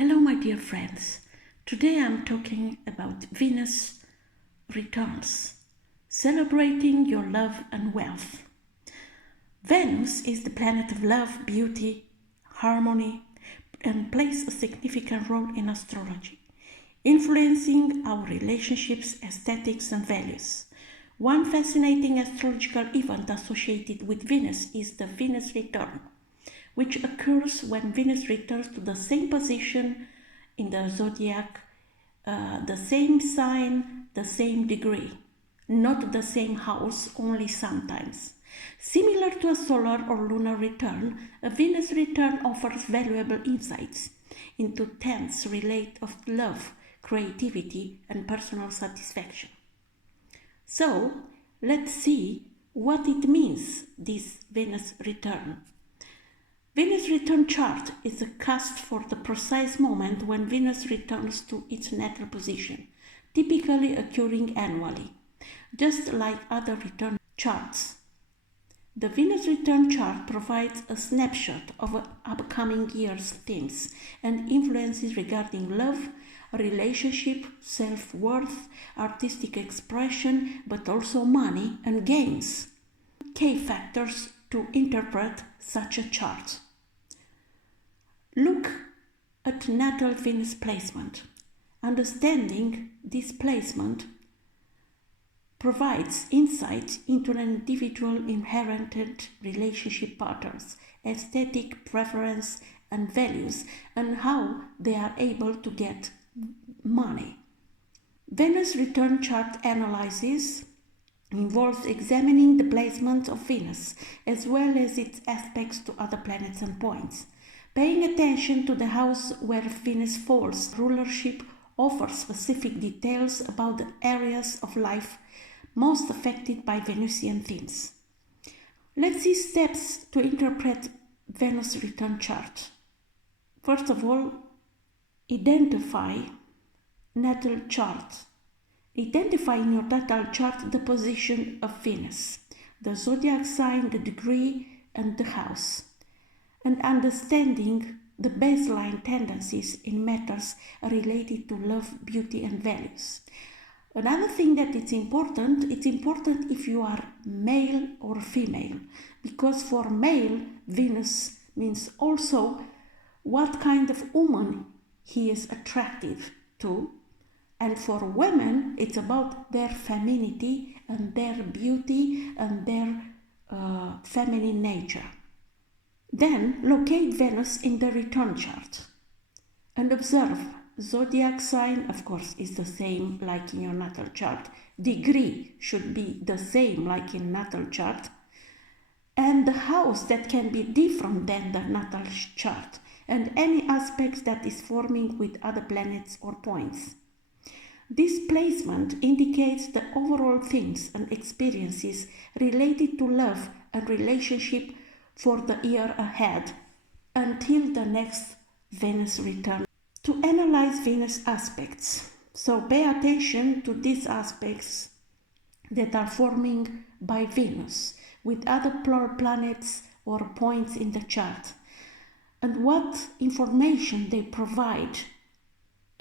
Hello, my dear friends. Today I'm talking about Venus returns, celebrating your love and wealth. Venus is the planet of love, beauty, harmony, and plays a significant role in astrology, influencing our relationships, aesthetics, and values. One fascinating astrological event associated with Venus is the Venus return, which occurs when Venus returns to the same position in the zodiac, the same sign, the same degree, not the same house, only sometimes. Similar to a solar or lunar return, a Venus return offers valuable insights into themes related of love, creativity, and personal satisfaction. So, let's see what it means, this Venus return. Venus return chart is a cast for the precise moment when Venus returns to its natural position, typically occurring annually. Just like other return charts, the Venus return chart provides a snapshot of an upcoming year's themes and influences regarding love, relationship, self-worth, artistic expression, but also money and gains. Key factors to interpret such a chart. Look at natal Venus placement. Understanding this placement provides insight into an individual's inherited relationship patterns, aesthetic preference and values, and how they are able to get money. Venus return chart analysis involves examining the placement of Venus as well as its aspects to other planets and points. Paying attention to the house where Venus falls, rulership offers specific details about the areas of life most affected by Venusian themes. Let's see steps to interpret Venus return chart. First of all, identify natal chart. Identify in your natal chart the position of Venus, the zodiac sign, the degree, and the house, and understanding the baseline tendencies in matters related to love, beauty, and values. Another thing that it's important if you are male or female, because for male, Venus means also what kind of woman he is attractive to. And for women, it's about their femininity and their beauty and their feminine nature. Then locate Venus in the return chart and observe. Zodiac sign, of course, is the same like in your natal chart. Degree should be the same like in natal chart. And the house that can be different than the natal chart. And any aspects that is forming with other planets or points. This placement indicates the overall themes and experiences related to love and relationship for the year ahead until the next Venus return. To analyze Venus aspects, so pay attention to these aspects that are forming by Venus with other planets or points in the chart and what information they provide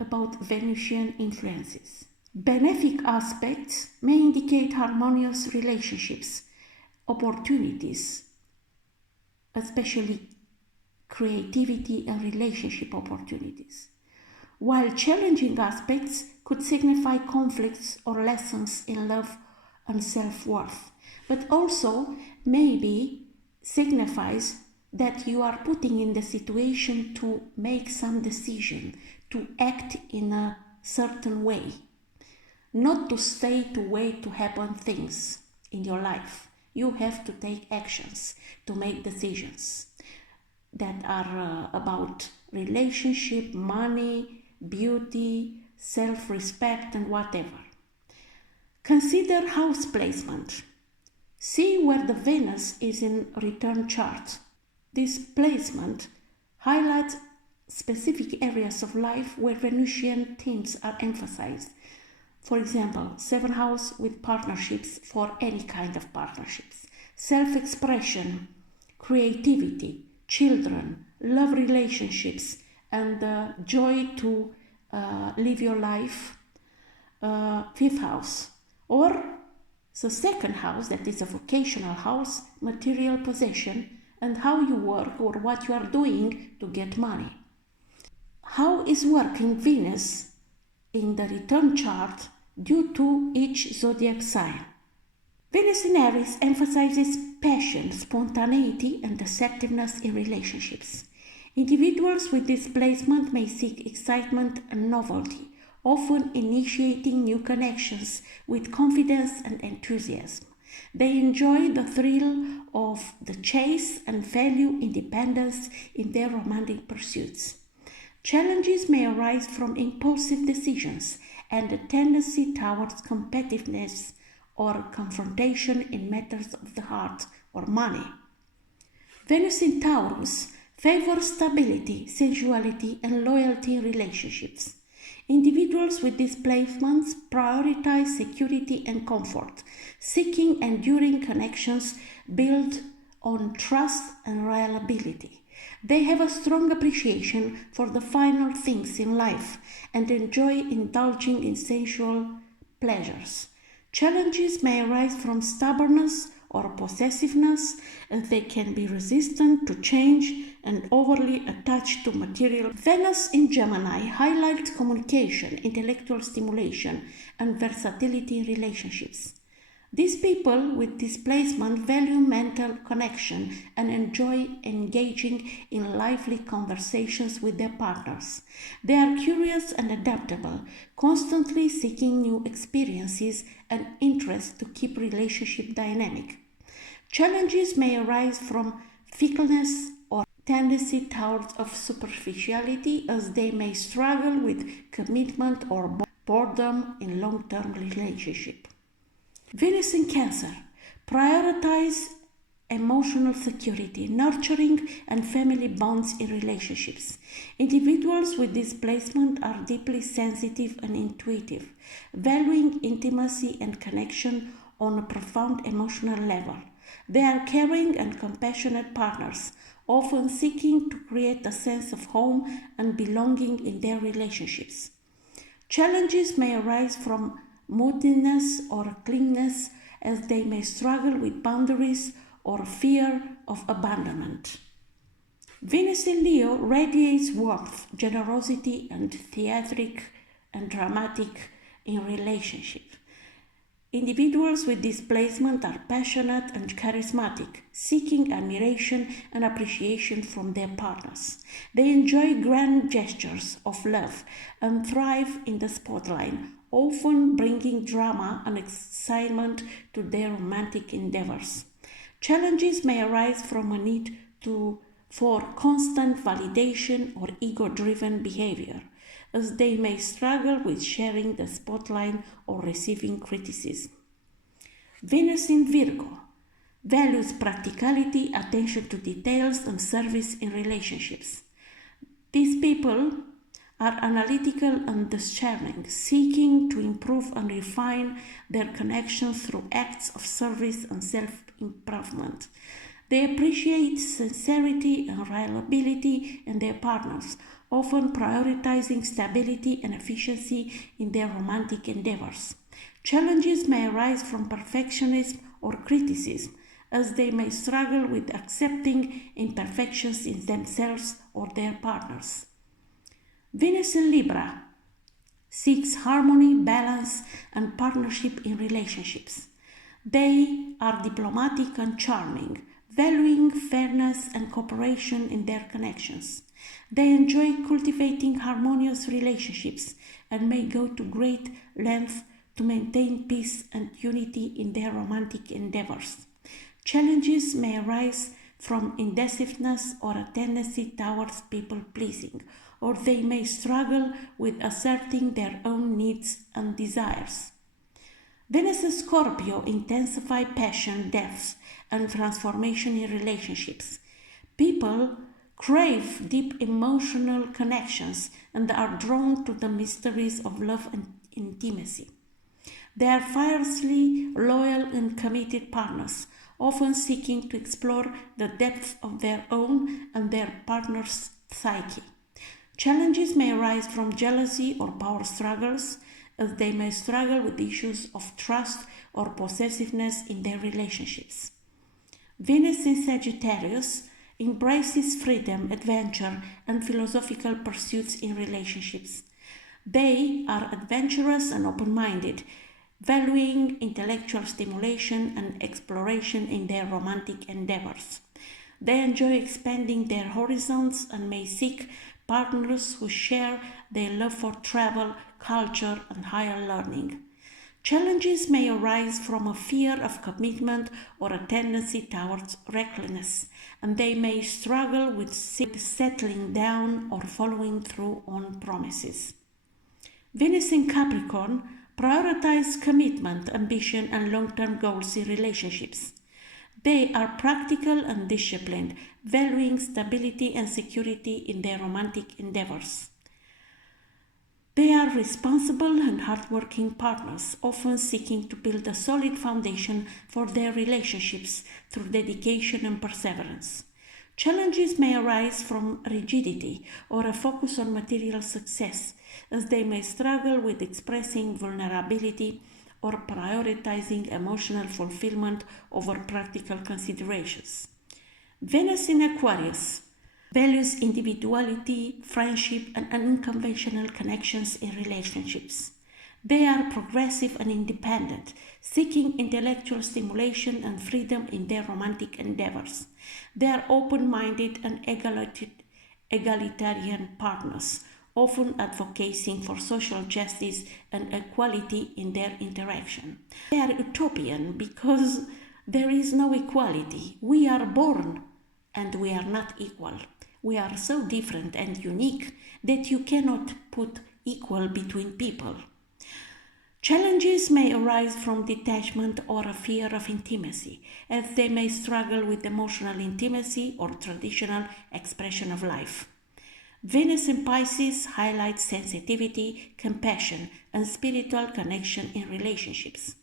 about Venusian influences. Benefic aspects may indicate harmonious relationships, opportunities, especially creativity and relationship opportunities, while challenging aspects could signify conflicts or lessons in love and self-worth, but also maybe signifies that you are putting in the situation to make some decision, to act in a certain way, not to stay to wait to happen things in your life. You have to take actions, to make decisions that are about relationship, money, beauty, self-respect, and whatever. Consider house placement. See where the Venus is in return chart. This placement highlights specific areas of life where Venusian themes are emphasized. For example, 7th house with partnerships for any kind of partnerships, self-expression, creativity, children, love relationships, and joy to live your life. Fifth house, or the second house, that is a vocational house, material possession, and how you work or what you are doing to get money. How is working Venus in the return chart due to each zodiac sign? Venus in Aries emphasizes passion, spontaneity, and assertiveness in relationships. Individuals with this placement may seek excitement and novelty, often initiating new connections with confidence and enthusiasm. They enjoy the thrill of the chase and value independence in their romantic pursuits. Challenges may arise from impulsive decisions and a tendency towards competitiveness or confrontation in matters of the heart or money. Venus in Taurus favors stability, sensuality, and loyalty in relationships. Individuals with these placements prioritize security and comfort, seeking enduring connections built on trust and reliability. They have a strong appreciation for the finer things in life and enjoy indulging in sensual pleasures. Challenges may arise from stubbornness or possessiveness, as they can be resistant to change and overly attached to material. Venus in Gemini highlights communication, intellectual stimulation, and versatility in relationships. These people with displacement value mental connection and enjoy engaging in lively conversations with their partners. They are curious and adaptable, constantly seeking new experiences and interests to keep relationship dynamic. Challenges may arise from fickleness or tendency towards of superficiality, as they may struggle with commitment or boredom in long-term relationship. Venus in Cancer prioritize emotional security, nurturing, and family bonds in relationships. Individuals with this placement are deeply sensitive and intuitive, valuing intimacy and connection on a profound emotional level. They are caring and compassionate partners, often seeking to create a sense of home and belonging in their relationships. Challenges may arise from moodiness or clinginess, as they may struggle with boundaries or fear of abandonment. Venus in Leo radiates warmth, generosity, and theatric and dramatic in relationship. Individuals with this placement are passionate and charismatic, seeking admiration and appreciation from their partners. They enjoy grand gestures of love and thrive in the spotlight, often bringing drama and excitement to their romantic endeavors. Challenges may arise from a need for constant validation or ego-driven behavior, as they may struggle with sharing the spotlight or receiving criticism. Venus in Virgo values practicality, attention to details, and service in relationships. These people are analytical and discerning, seeking to improve and refine their connections through acts of service and self-improvement. They appreciate sincerity and reliability in their partners, often prioritizing stability and efficiency in their romantic endeavors. Challenges may arise from perfectionism or criticism, as they may struggle with accepting imperfections in themselves or their partners. Venus in Libra seeks harmony, balance, and partnership in relationships. They are diplomatic and charming, valuing fairness and cooperation in their connections. They enjoy cultivating harmonious relationships and may go to great lengths to maintain peace and unity in their romantic endeavors. Challenges may arise from indecisiveness or a tendency towards people-pleasing, or they may struggle with asserting their own needs and desires. Venus in Scorpio intensify passion, depth, and transformation in relationships. People crave deep emotional connections and are drawn to the mysteries of love and intimacy. They are fiercely loyal and committed partners, often seeking to explore the depths of their own and their partner's psyche. Challenges may arise from jealousy or power struggles, as they may struggle with issues of trust or possessiveness in their relationships. Venus in Sagittarius embraces freedom, adventure, and philosophical pursuits in relationships. They are adventurous and open-minded, valuing intellectual stimulation and exploration in their romantic endeavors. They enjoy expanding their horizons and may seek partners who share their love for travel, culture, and higher learning. Challenges may arise from a fear of commitment or a tendency towards recklessness, and they may struggle with settling down or following through on promises. Venus in Capricorn prioritizes commitment, ambition, and long-term goals in relationships. They are practical and disciplined, valuing stability and security in their romantic endeavors. They are responsible and hardworking partners, often seeking to build a solid foundation for their relationships through dedication and perseverance. Challenges may arise from rigidity or a focus on material success, as they may struggle with expressing vulnerability or prioritizing emotional fulfillment over practical considerations. Venus in Aquarius values individuality, friendship, and unconventional connections in relationships. They are progressive and independent, seeking intellectual stimulation and freedom in their romantic endeavors. They are open-minded and egalitarian partners, often advocating for social justice and equality in their interaction. They are utopian because there is no equality. We are born and we are not equal. We are so different and unique that you cannot put equal between people. Challenges may arise from detachment or a fear of intimacy, as they may struggle with emotional intimacy or traditional expression of life. Venus in Pisces highlights sensitivity, compassion, and spiritual connection in relationships.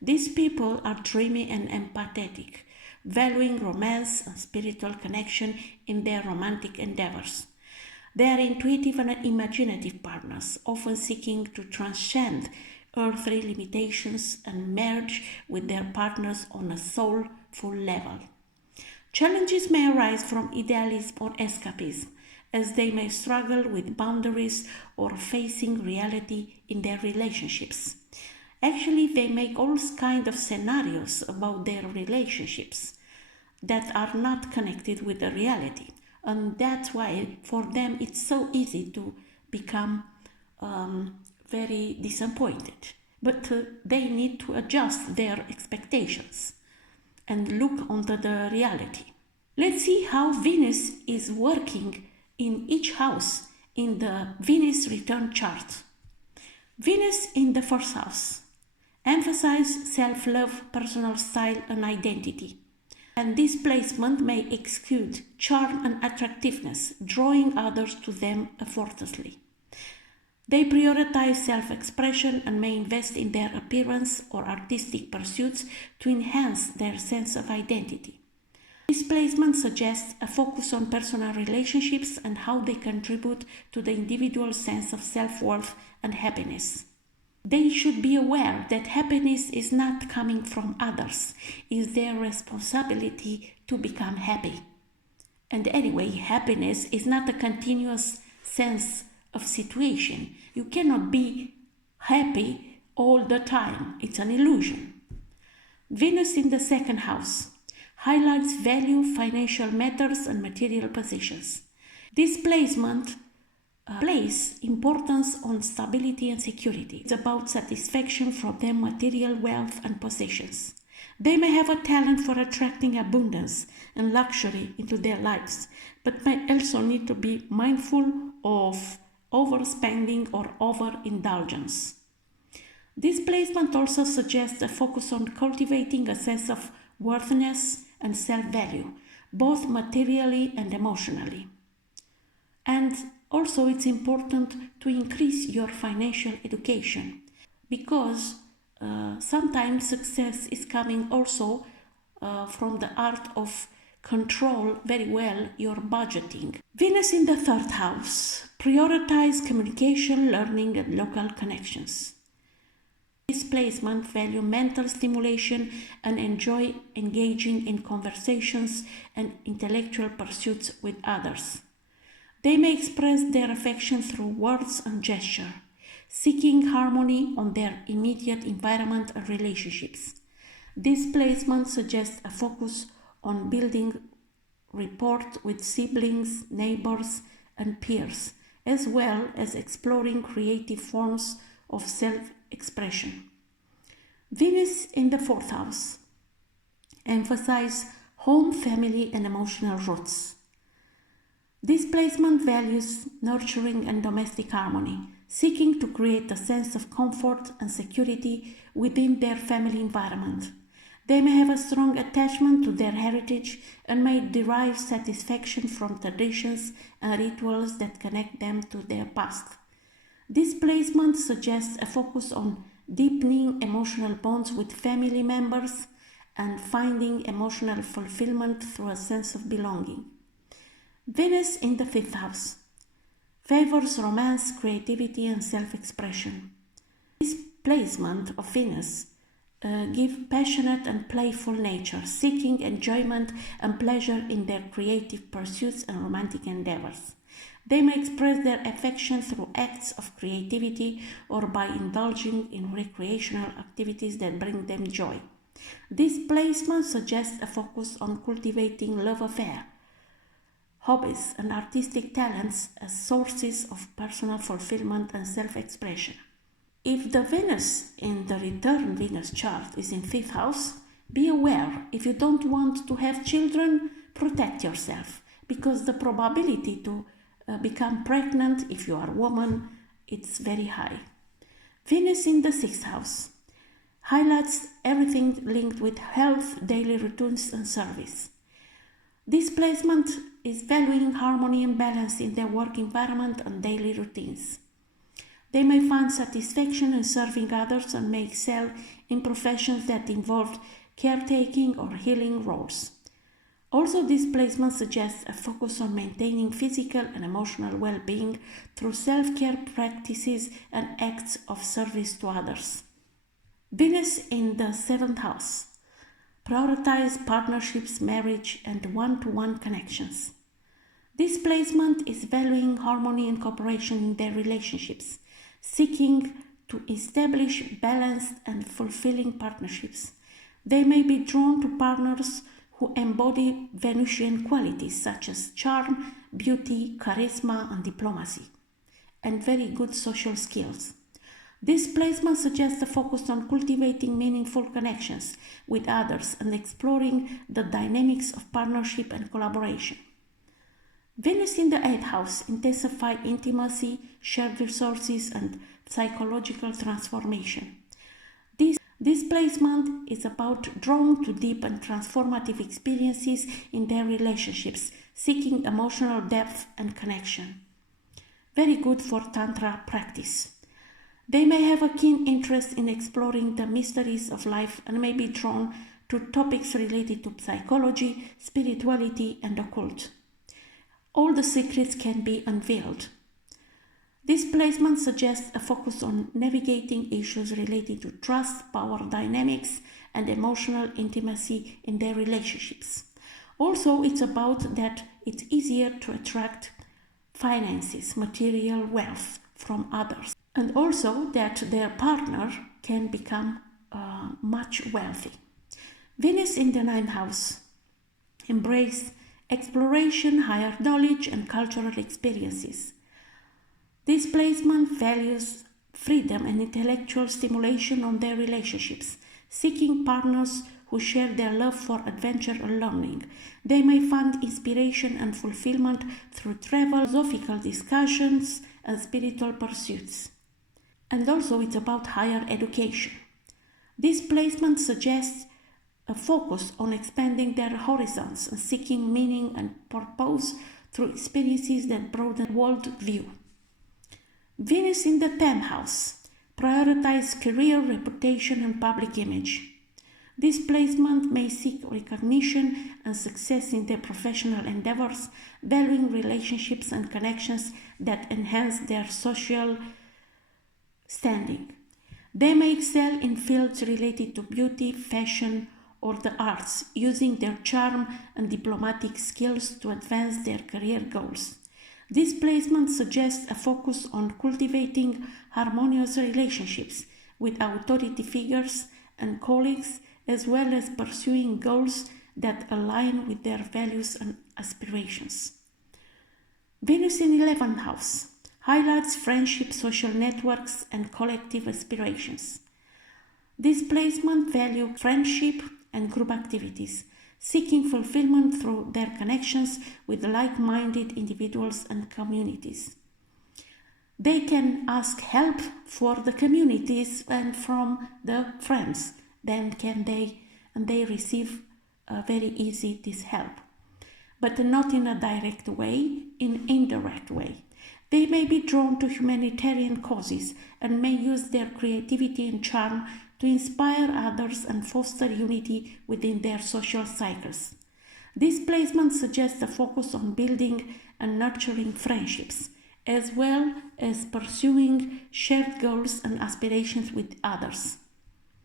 These people are dreamy and empathetic, valuing romance and spiritual connection in their romantic endeavors. They are intuitive and imaginative partners, often seeking to transcend earthly limitations and merge with their partners on a soulful level. Challenges may arise from idealism or escapism, as they may struggle with boundaries or facing reality in their relationships. Actually, they make all kinds of scenarios about their relationships that are not connected with the reality. And that's why for them it's so easy to become very disappointed. But they need to adjust their expectations and look onto the reality. Let's see how Venus is working in each house in the Venus return chart. Venus in the first house emphasizes self-love, personal style, and identity. And this placement may exude charm and attractiveness, drawing others to them effortlessly. They prioritize self-expression and may invest in their appearance or artistic pursuits to enhance their sense of identity. This placement suggests a focus on personal relationships and how they contribute to the individual's sense of self-worth and happiness. They should be aware that happiness is not coming from others. It is their responsibility to become happy. And anyway, happiness is not a continuous sense of situation. You cannot be happy all the time. It's an illusion. Venus in the second house highlights value, financial matters, and material positions. This placement place importance on stability and security. It's about satisfaction from their material wealth and possessions. They may have a talent for attracting abundance and luxury into their lives, but may also need to be mindful of overspending or overindulgence. This placement also suggests a focus on cultivating a sense of worthiness and self-value, both materially and emotionally. And also it's important to increase your financial education, because sometimes success is coming also from the art of control very well your budgeting. Venus in the third house. Prioritize communication, learning, and local connections. This placement value mental stimulation and enjoy engaging in conversations and intellectual pursuits with others. They may express their affection through words and gesture, seeking harmony on their immediate environment and relationships. This placement suggests a focus on building rapport with siblings, neighbors, and peers, as well as exploring creative forms of self-expression. Venus in the fourth house. Emphasize home, family, and emotional roots. This placement values nurturing and domestic harmony, seeking to create a sense of comfort and security within their family environment. They may have a strong attachment to their heritage and may derive satisfaction from traditions and rituals that connect them to their past. This placement suggests a focus on deepening emotional bonds with family members and finding emotional fulfillment through a sense of belonging. Venus in the fifth house favors romance, creativity, and self-expression. This placement of Venus gives passionate and playful nature, seeking enjoyment and pleasure in their creative pursuits and romantic endeavors. They may express their affection through acts of creativity or by indulging in recreational activities that bring them joy. This placement suggests a focus on cultivating love affair, hobbies, and artistic talents as sources of personal fulfillment and self-expression. If the Venus in the return Venus chart is in fifth house, be aware if you don't want to have children, protect yourself, because the probability to become pregnant if you are a woman, it's very high. Venus in the sixth house highlights everything linked with health, daily routines, and service. This placement is valuing harmony and balance in their work environment and daily routines. They may find satisfaction in serving others and may excel in professions that involve caretaking or healing roles. Also, this placement suggests a focus on maintaining physical and emotional well-being through self-care practices and acts of service to others. Venus in the seventh house. Prioritize partnerships, marriage, and one-to-one connections. This placement is valuing harmony and cooperation in their relationships, seeking to establish balanced and fulfilling partnerships. They may be drawn to partners who embody Venusian qualities such as charm, beauty, charisma, and diplomacy, and very good social skills. This placement suggests a focus on cultivating meaningful connections with others and exploring the dynamics of partnership and collaboration. Venus in the eighth house intensifies intimacy, shared resources, and psychological transformation. This placement is about drawing to deep and transformative experiences in their relationships, seeking emotional depth and connection. Very good for Tantra practice. They may have a keen interest in exploring the mysteries of life and may be drawn to topics related to psychology, spirituality, and occult. All the secrets can be unveiled. This placement suggests a focus on navigating issues related to trust, power dynamics, and emotional intimacy in their relationships. Also, it's about that it's easier to attract finances, material wealth from others, and also that their partner can become much wealthy. Venus in the ninth house. Embrace exploration, higher knowledge, and cultural experiences. This placement values freedom and intellectual stimulation on their relationships, seeking partners who share their love for adventure and learning. They may find inspiration and fulfillment through travel, philosophical discussions, and spiritual pursuits. And also it's about higher education. This placement suggests a focus on expanding their horizons and seeking meaning and purpose through experiences that broaden world view. Venus in the 10th house. Prioritize career, reputation, and public image. This placement may seek recognition and success in their professional endeavors, valuing relationships and connections that enhance their social standing. They may excel in fields related to beauty, fashion, or the arts, using their charm and diplomatic skills to advance their career goals. This placement suggests a focus on cultivating harmonious relationships with authority figures and colleagues, as well as pursuing goals that align with their values and aspirations. Venus in 11th house highlights friendship, social networks, and collective aspirations. This placement values friendship and group activities, seeking fulfillment through their connections with like-minded individuals and communities. They can ask help for the communities and from the friends. Then they receive very easy this help, but not in a direct way, in an indirect way. They may be drawn to humanitarian causes and may use their creativity and charm to inspire others and foster unity within their social cycles. This placement suggests a focus on building and nurturing friendships, as well as pursuing shared goals and aspirations with others.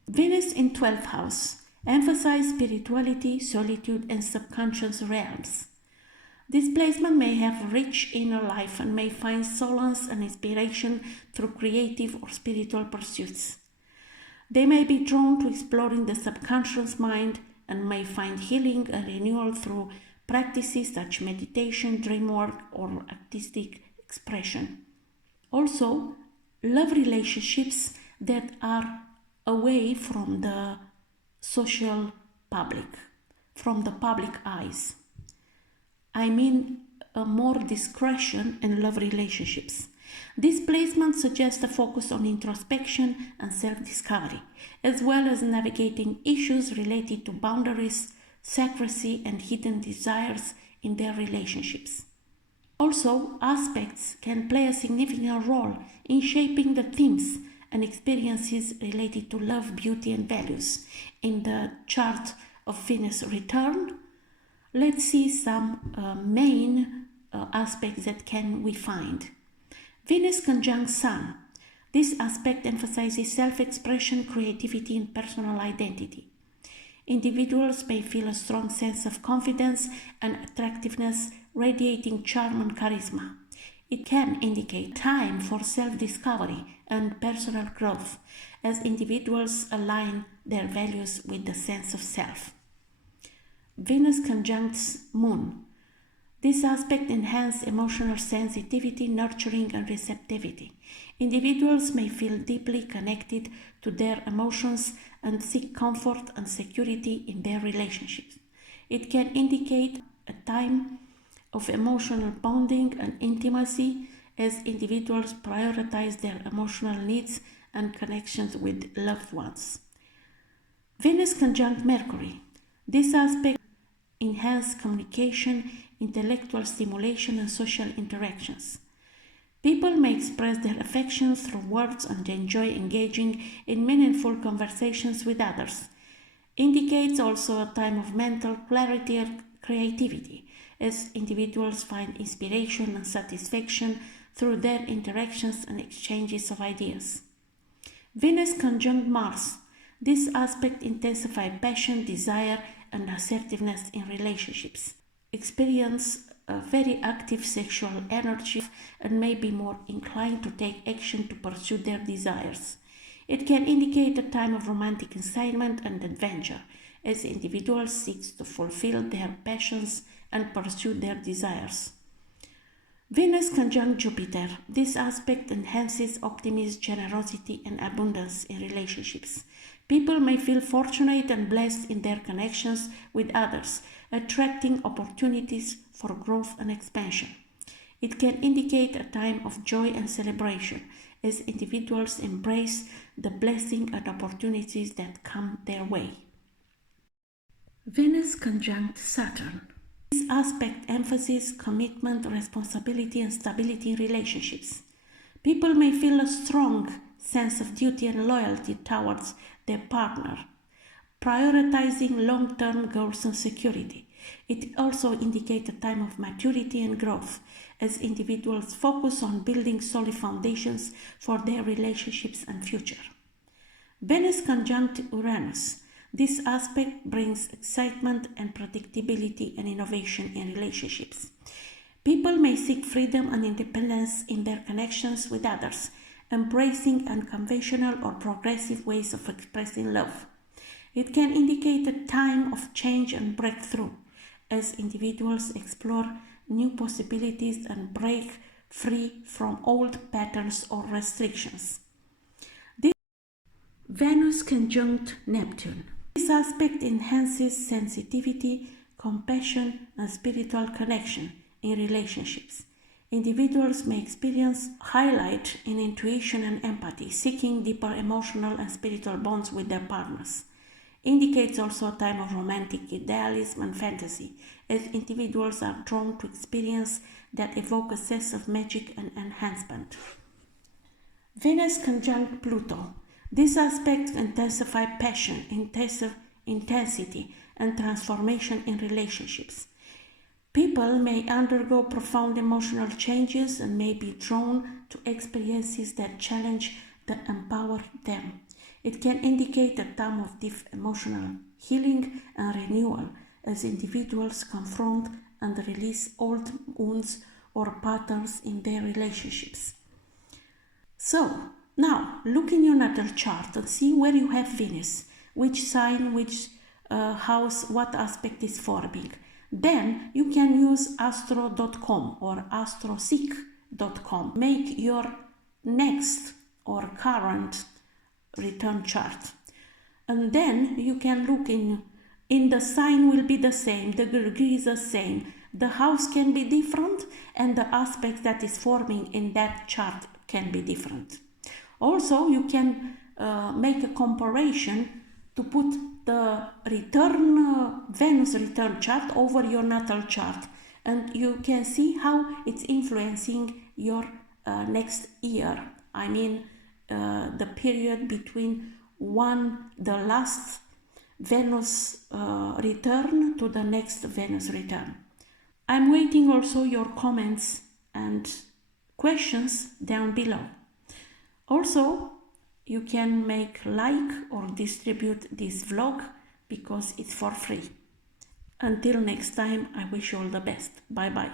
Venus in 12th house emphasizes spirituality, solitude, and subconscious realms. This placement may have a rich inner life and may find solace and inspiration through creative or spiritual pursuits. They may be drawn to exploring the subconscious mind and may find healing and renewal through practices such as meditation, dream work, or artistic expression. Also, love relationships that are away from the social public, from the public eyes. I mean more discretion and love relationships. This placement suggests a focus on introspection and self-discovery, as well as navigating issues related to boundaries, secrecy, and hidden desires in their relationships. Also, aspects can play a significant role in shaping the themes and experiences related to love, beauty, and values. In the chart of Venus return, let's see some main aspects that we find. Venus conjunct Sun. This aspect emphasizes self-expression, creativity, and personal identity. Individuals may feel a strong sense of confidence and attractiveness, radiating charm and charisma. It can indicate time for self-discovery and personal growth as individuals align their values with the sense of self. Venus conjuncts Moon. This aspect enhances emotional sensitivity, nurturing, and receptivity. Individuals may feel deeply connected to their emotions and seek comfort and security in their relationships. It can indicate a time of emotional bonding and intimacy as individuals prioritize their emotional needs and connections with loved ones. Venus conjunct Mercury. This aspect enhances communication, intellectual stimulation, and social interactions. People may express their affection through words and enjoy engaging in meaningful conversations with others. Indicates also a time of mental clarity and creativity, as individuals find inspiration and satisfaction through their interactions and exchanges of ideas. Venus conjunct Mars. This aspect intensifies passion, desire, and assertiveness in relationships. Experience a very active sexual energy and may be more inclined to take action to pursue their desires. It can indicate a time of romantic excitement and adventure, as individuals seek to fulfill their passions and pursue their desires. Venus conjunct Jupiter. This aspect enhances optimism, generosity, and abundance in relationships. People may feel fortunate and blessed in their connections with others, attracting opportunities for growth and expansion. It can indicate a time of joy and celebration, as individuals embrace the blessing and opportunities that come their way. Venus conjunct Saturn. This aspect emphasizes commitment, responsibility, and stability in relationships. People may feel a strong sense of duty and loyalty towards their partner, prioritizing long-term goals and security. It also indicates a time of maturity and growth, as individuals focus on building solid foundations for their relationships and future. Venus conjunct Uranus. This aspect brings excitement and predictability and innovation in relationships. People may seek freedom and independence in their connections with others, embracing unconventional or progressive ways of expressing love. It can indicate a time of change and breakthrough, as individuals explore new possibilities and break free from old patterns or restrictions. Venus conjunct Neptune. This aspect enhances sensitivity, compassion, and spiritual connection in relationships. Individuals may experience highlight in intuition and empathy, seeking deeper emotional and spiritual bonds with their partners. Indicates also a time of romantic idealism and fantasy, as individuals are drawn to experience that evoke a sense of magic and enhancement. Venus conjunct Pluto. This aspect intensifies passion, intensity, and transformation in relationships. People may undergo profound emotional changes and may be drawn to experiences that challenge and empower them. It can indicate a time of deep emotional healing and renewal, as individuals confront and release old wounds or patterns in their relationships. So, now look in your natal chart and see where you have Venus, which sign, which house, what aspect is forming. Then you can use astro.com or astroseek.com. Make your next or current return chart. And then you can look in the sign will be the same, the degree is the same, the house can be different, and the aspect that is forming in that chart can be different. Also, you can make a comparison to put the Venus return chart over your natal chart, and you can see how it's influencing your next year. I mean, the period between the last Venus return to the next Venus return. I'm waiting also your comments and questions down below. Also, you can like or distribute this vlog because it's for free. Until next time, I wish you all the best. Bye bye.